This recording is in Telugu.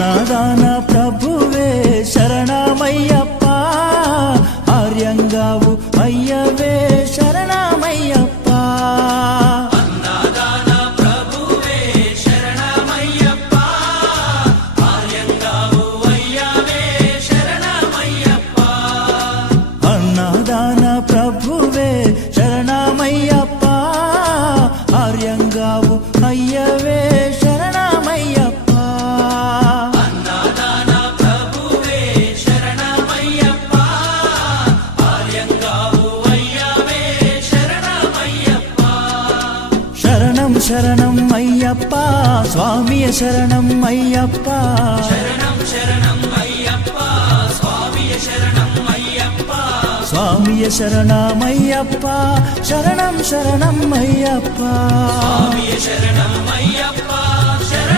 అన్నదాన ప్రభువే శరణమయ్యప్ప, ఆర్యంగావు అయ్యవే శరణమయ్యప్ప. అన్నదాన ప్రభువే శరణమయ్యప్ప, ఆర్యంగావు అయ్యవే శరణమయ్యప్ప. అన్నదాన ప్రభువే శరణమయ్యప్ప, ఆర్యంగావు అయ్యవే శరణమయ్యప్ప. అన్నదాన ప్రభువే శరణమయ్యప్ప, ఆర్యంగావు అయ్యవే శరణమయ్యప్ప. శరణం శరణం అయ్యప్ప, స్వామియ శరణం అయ్యప్ప. శరణం శరణం అయ్యప్ప, స్వామియ శరణం అయ్యప్ప. స్వామియ శరణమయ్యప్ప, శరణం శరణం అయ్యప్ప. స్వామియ శరణం అయ్యప్ప.